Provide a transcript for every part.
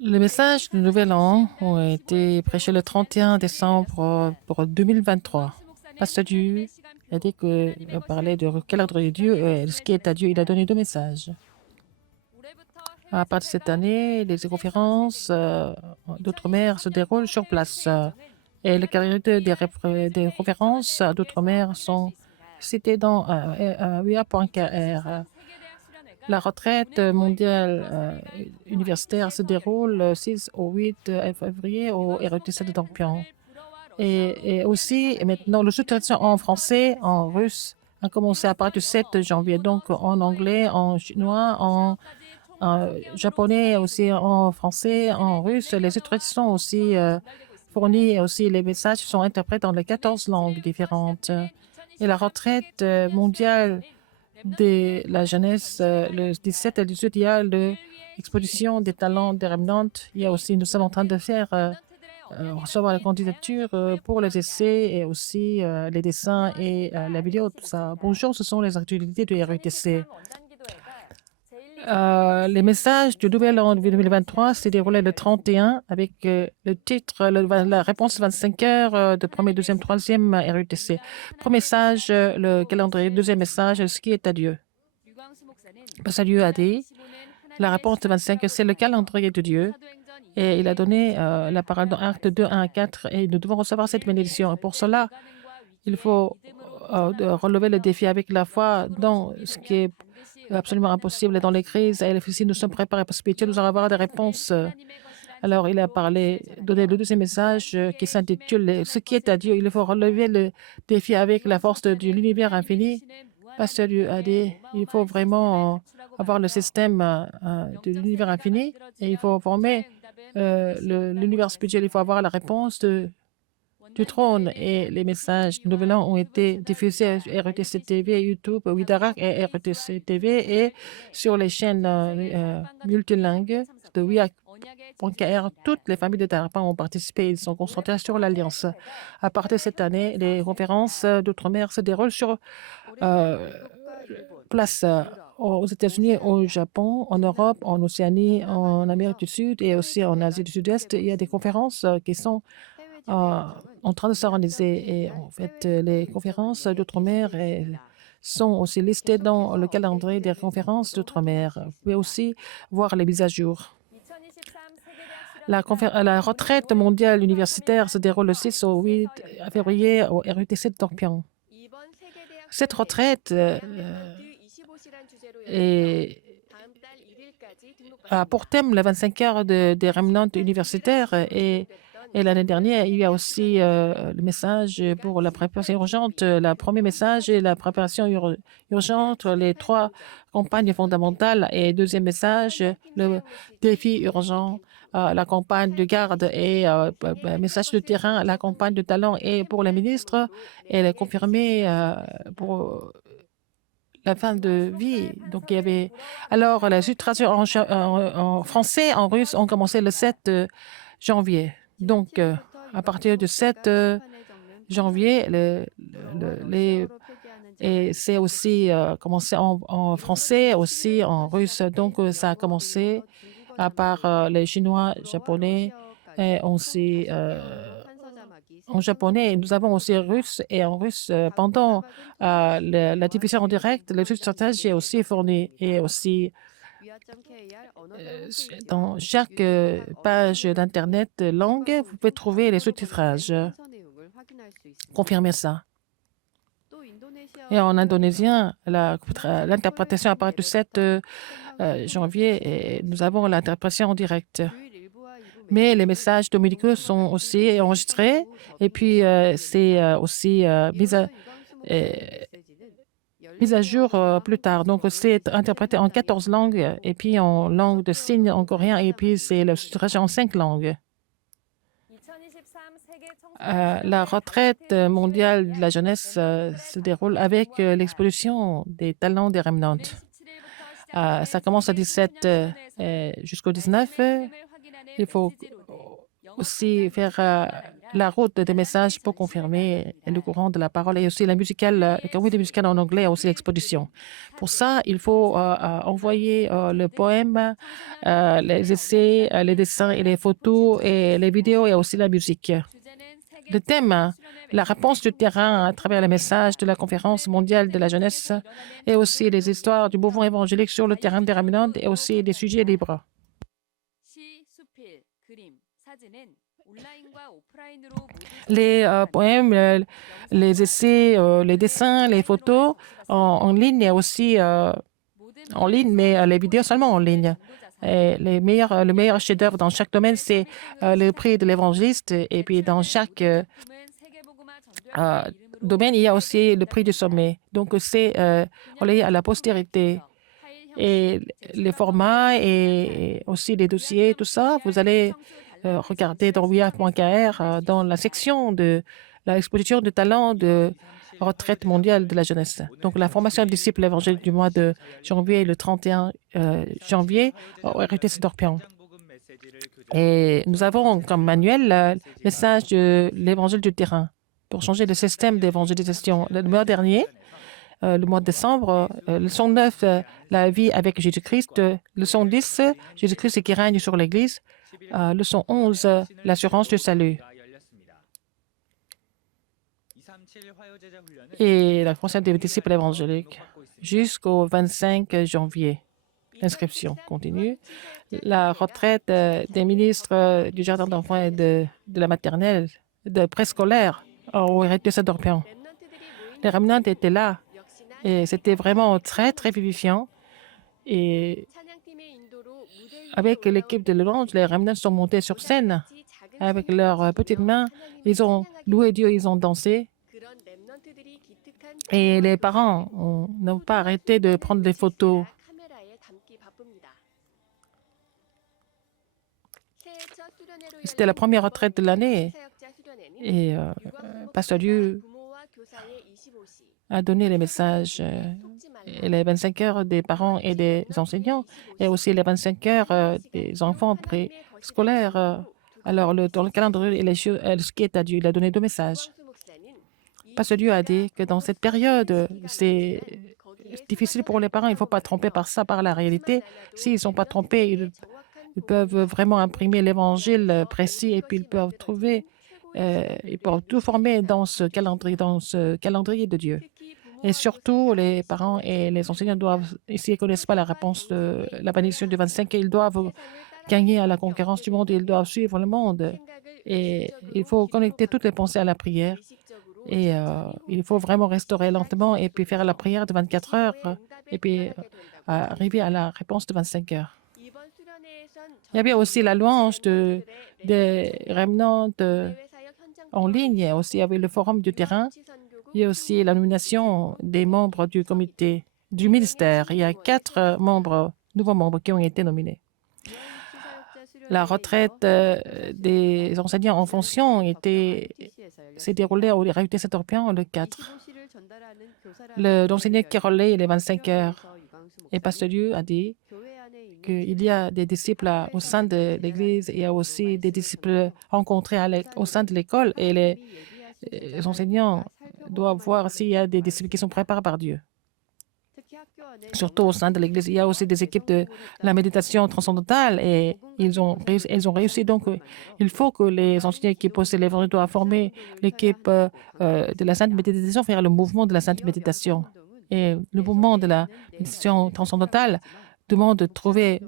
Les messages du Nouvel An ont été prêchés le 31 décembre pour 2023. Pasteur Dieu a dit qu'il parlait de quel ordre est Dieu et ce qui est à Dieu. Il a donné 2 messages. À partir de cette année, les conférences d'outre-mer se déroulent sur place. Et le calendrier des conférences d'outre-mer sont cités dans UA.kr. La retraite mondiale universitaire se déroule le 6 au 8 février au RETC de Dorpion. Et aussi, maintenant, le sous-titrage en français, en russe, a commencé à partir du 7 janvier. Donc, en anglais, en chinois, en japonais, aussi en français, en russe. Les sous-titres sont aussi fournis et aussi les messages sont interprétés dans les 14 langues différentes. Et la retraite mondiale de la jeunesse, le 17 et 18, il y a l'exposition des talents des remnants. Il y a aussi, nous sommes en train de faire recevoir les candidatures pour les essais et aussi les dessins et la vidéo, tout ça. Bonjour, ce sont les actualités de RUTC. Les messages du Nouvel An 2023 s'est déroulé le 31 avec le titre, la réponse 25 heures de premier, deuxième, troisième RUTC. Premier message, le calendrier. Deuxième message, ce qui est à Dieu. Pasteur Dieu a dit, la réponse 25, c'est le calendrier de Dieu. Et il a donné la parole dans Acte 2, 1 à 4. Et nous devons recevoir cette bénédiction. Et pour cela, il faut relever le défi avec la foi dans ce qui est absolument impossible dans les crises. Et si nous sommes préparés pour spirituel, nous allons avoir des réponses. Alors, il a donné le deuxième message qui s'intitule « Ce qui est à Dieu ». Il faut relever le défi avec la force de l'univers infini. Pasteur Dieu a dit, il faut vraiment avoir le système de l'univers infini et il faut former l'univers spirituel. Il faut avoir la réponse du trône et les messages du Nouvel An ont été diffusés sur RETC TV, YouTube, Widarak et RETC TV et sur les chaînes multilingues de WIA.kr. Toutes les familles de Tarapan ont participé. Ils sont concentrés sur l'Alliance. À partir de cette année, les conférences d'outre-mer se déroulent sur place aux États-Unis, au Japon, en Europe, en Océanie, en Amérique du Sud et aussi en Asie du Sud-Est. Il y a des conférences qui sont en train de s'organiser. Et en fait, les conférences d'outre-mer sont aussi listées dans le calendrier des conférences d'outre-mer. Vous pouvez aussi voir les mises à jour. La retraite mondiale universitaire se déroule le 6 au 8 février au RUTC de Dorpion. Cette retraite a pour thème les 25 heures des remnants universitaires et l'année dernière, il y a aussi le message pour la préparation urgente. Le premier message est la préparation urgente, les 3 campagnes fondamentales. Et deuxième message, le défi urgent, la campagne de garde et message de terrain, la campagne de talent. Et pour les ministres, elle est confirmée pour la fin de vie. Donc, il y avait... Alors, la sous-traduction en français, en russe, ont commencé le 7 janvier. Donc, à partir du 7 janvier, et c'est aussi commencé en français, aussi en russe. Donc, ça a commencé à part les Chinois, Japonais, et aussi en japonais. Nous avons aussi russe et en russe. Pendant la diffusion en direct, le sous-titrage est aussi fourni et aussi dans chaque page d'Internet langue, vous pouvez trouver les sous-titrages. Confirmez ça. Et en indonésien, l'interprétation à partir du 7 janvier, et nous avons l'interprétation en direct. Mais les messages dominicaux sont aussi enregistrés et puis c'est aussi mise à jour plus tard. Donc, c'est interprété en 14 langues et puis en langue de signes en coréen et puis c'est le sous-titrage en 5 langues. La retraite mondiale de la jeunesse se déroule avec l'exposition des talents des remnants. Ça commence à 17 jusqu'au 19. Il faut aussi faire la route des messages pour confirmer le courant de la parole et aussi la communauté musicale en anglais a aussi l'exposition. Pour ça, il faut envoyer le poème, les essais, les dessins et les photos et les vidéos et aussi la musique. Le thème, la réponse du terrain à travers les messages de la conférence mondiale de la jeunesse et aussi les histoires du mouvement évangélique sur le terrain des Remnants et aussi des sujets libres. Les poèmes, les essais, les dessins, les photos en ligne et aussi en ligne, mais les vidéos seulement en ligne. Et le meilleur chef-d'œuvre dans chaque domaine, c'est le prix de l'évangéliste. Et puis, dans chaque domaine, il y a aussi le prix du sommet. Donc, c'est relayé à la postérité. Et les formats et aussi les dossiers, tout ça, vous allez regarder dans WIAF.kr dans la section de l'exposition de talents de retraite mondiale de la jeunesse. Donc, la formation de disciples évangéliques du mois de janvier, le 31 janvier, au RTS d'Orpion. Et nous avons comme manuel le message de l'évangile du terrain pour changer le système d'évangélisation. Le mois dernier, le mois de décembre, leçon 9, la vie avec Jésus-Christ. Leçon 10, Jésus-Christ qui règne sur l'Église. Leçon 11, l'assurance du salut. Et la formation des disciples évangéliques jusqu'au 25 janvier. L'inscription continue. La retraite des ministres du jardin d'enfants et de la maternelle, de préscolaire au RTS d'Orpion. Les remnants étaient là et c'était vraiment très, très vivifiant. Et avec l'équipe de louange, les remnants sont montés sur scène. Avec leurs petites mains, ils ont loué Dieu, ils ont dansé. Et les parents n'ont pas arrêté de prendre des photos. C'était la première retraite de l'année. Et Pasteur Dieu a donné les messages, les 25 heures des parents et des enseignants, et aussi les 25 heures des enfants préscolaires. Alors, dans le calendrier, ce qui est à Dieu, il a donné 2 messages. Pasteur Dieu a dit que dans cette période, c'est difficile pour les parents. Il ne faut pas tromper par ça, par la réalité. S'ils ne sont pas trompés, ils peuvent vraiment imprimer l'évangile précis et puis ils peuvent tout former dans ce calendrier de Dieu. Et surtout, les parents et les enseignants doivent, s'ils ne connaissent pas la réponse de la bénédiction du 25, ils doivent gagner à la concurrence du monde, ils doivent suivre le monde. Et il faut connecter toutes les pensées à la prière. Et il faut vraiment restaurer lentement et puis faire la prière de 24 heures et puis arriver à la réponse de 25 heures. Il y avait aussi la louange des remnants en ligne, et aussi il y avait le forum du terrain. Il y a aussi la nomination des membres du comité du ministère. Il y a 4 nouveaux membres qui ont été nominés. La retraite des enseignants en fonction s'est déroulée au RTS d'Orpion le 4. L'enseignant qui relaie les 25 heures. Et Pasteur Dieu a dit qu'il y a des disciples au sein de l'Église, il y a aussi des disciples rencontrés au sein de l'école et les enseignants doivent voir s'il y a des disciples qui sont préparés par Dieu. Surtout au sein de l'Église, il y a aussi des équipes de la méditation transcendantale et elles ont réussi. Donc, il faut que les enseignants qui possèdent l'évangile doivent former l'équipe de la Sainte Méditation, faire le mouvement de la Sainte Méditation. Et le mouvement de la méditation transcendantale demande de trouver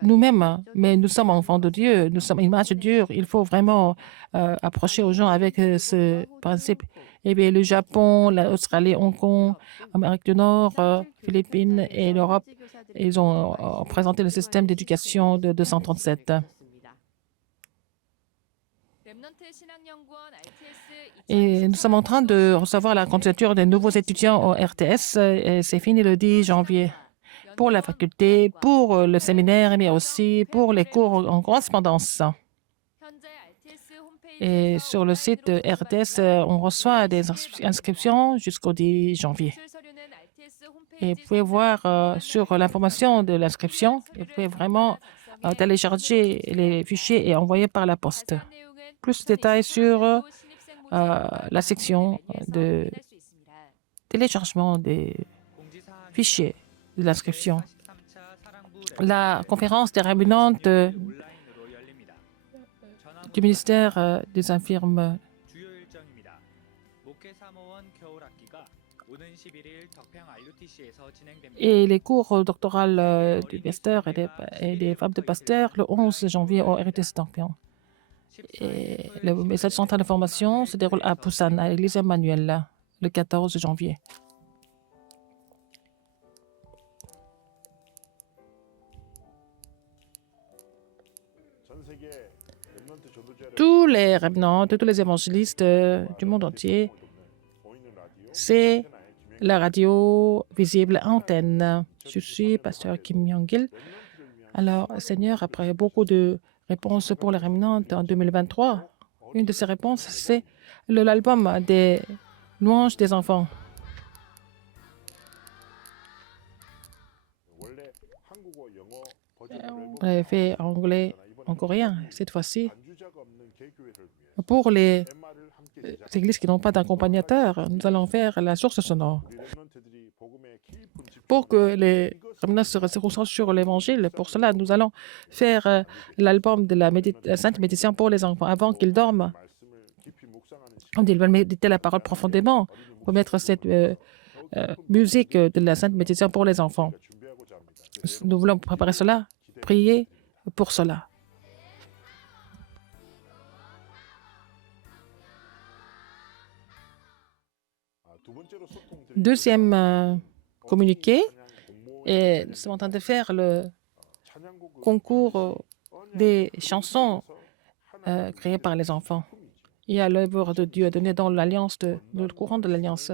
nous-mêmes, mais nous sommes enfants de Dieu, nous sommes image de Dieu. Il faut vraiment approcher aux gens avec ce principe. Eh bien, le Japon, l'Australie, Hong Kong, Amérique du Nord, Philippines et l'Europe, ils ont présenté le système d'éducation de 237. Et nous sommes en train de recevoir la candidature des nouveaux étudiants au RTS. Et c'est fini le 10 janvier pour la faculté, pour le séminaire, mais aussi pour les cours en correspondance. Et sur le site de RTS, on reçoit des inscriptions jusqu'au 10 janvier. Et vous pouvez voir sur l'information de l'inscription, vous pouvez vraiment télécharger les fichiers et envoyer par la poste. Plus de détails sur la section de téléchargement des fichiers de l'inscription. La conférence des réunionnantes du ministère des Infirmes et les cours doctorales du pasteur et des femmes de pasteur le 11 janvier au RTC Dampion. Et le message central de formation se déroule à Busan, à l'église Emmanuel, le 14 janvier. Tous les remnants, tous les évangélistes du monde entier, c'est la radio visible antenne. Je suis pasteur Kim Myung-gil. Alors, Seigneur, après beaucoup de réponses pour les remnants en 2023, une de ces réponses, c'est l'album des louanges des enfants. On avait fait en anglais, en coréen, cette fois-ci. Pour les églises qui n'ont pas d'accompagnateur, nous allons faire la source sonore. Pour que les remnants se concentrent sur l'Évangile, pour cela, nous allons faire l'album de la Sainte Méditation pour les enfants. Avant qu'ils dorment, ils veulent méditer la parole profondément, pour mettre cette musique de la Sainte Méditation pour les enfants. Nous voulons préparer cela, prier pour cela. Deuxième communiqué, et nous sommes en train de faire le concours des chansons créées par les enfants. Il y a l'œuvre de Dieu donnée dans l'alliance, le courant de l'alliance.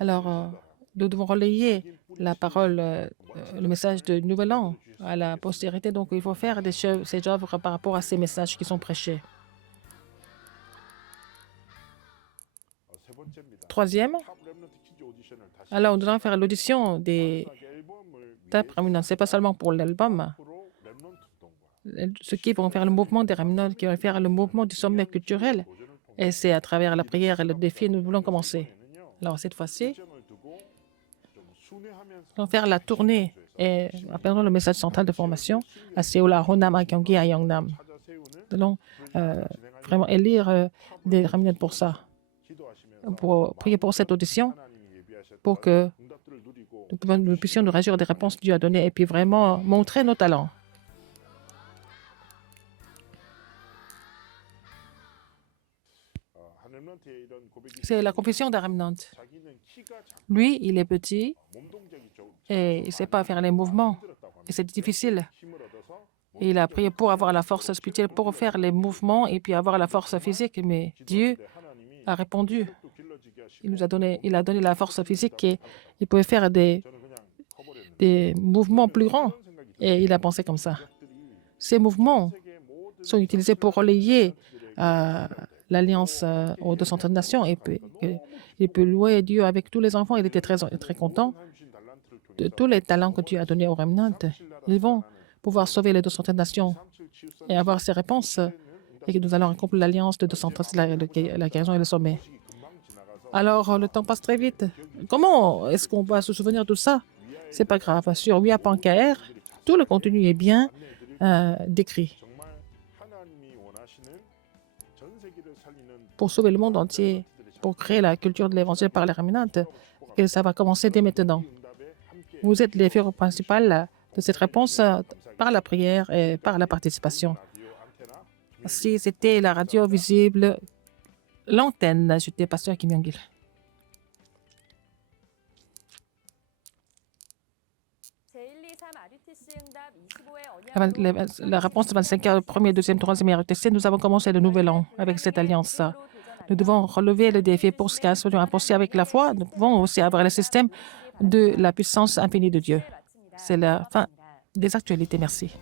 Alors, nous devons relayer la parole, le message de Nouvel An à la postérité. Donc, il faut faire ces œuvres par rapport à ces messages qui sont prêchés. Troisième, alors nous allons faire l'audition des tapes remnants. Ce n'est pas seulement pour l'album. Ceux qui vont faire le mouvement des remnants, qui vont faire le mouvement du sommet culturel. Et c'est à travers la prière et le défi que nous voulons commencer. Alors, cette fois-ci, nous allons faire la tournée et appelons le message central de formation à Séoul, à Honam, à Gyeonggi, à Yeongnam. Nous allons vraiment élire des remnants pour ça, pour prier pour cette audition, pour que nous puissions nous réagir des réponses que Dieu a données et puis vraiment montrer nos talents. C'est la confession d'un remnant. Lui, il est petit et il ne sait pas faire les mouvements. Et c'est difficile. Et il a prié pour avoir la force spirituelle, pour faire les mouvements et puis avoir la force physique. Mais Dieu a répondu. Il a donné la force physique et il pouvait faire des mouvements plus grands. Et il a pensé comme ça. Ces mouvements sont utilisés pour relayer l'alliance aux 200 nations. Et puis, il peut louer Dieu avec tous les enfants. Il était très, très content de tous les talents que Dieu a donnés aux remnants. Ils vont pouvoir sauver les 200 nations et avoir ces réponses. Et que nous allons accomplir l'alliance de 200 la guérison et le sommet. Alors, le temps passe très vite. Comment est-ce qu'on va se souvenir de ça? C'est pas grave. Sur WIA.kr, tout le contenu est bien décrit. Pour sauver le monde entier, pour créer la culture de l'Évangile par les remnants, et ça va commencer dès maintenant. Vous êtes les figures principales de cette réponse par la prière et par la participation. Si c'était la radio visible, l'antenne, j'étais pasteur Kim Myung-gil. La réponse de 25e, premier, deuxième, troisième RTC, nous avons commencé le nouvel an avec cette alliance. Nous devons relever le défi pour ce qui est impossible avec la foi. Nous pouvons aussi avoir le système de la puissance infinie de Dieu. C'est la fin des actualités. Merci.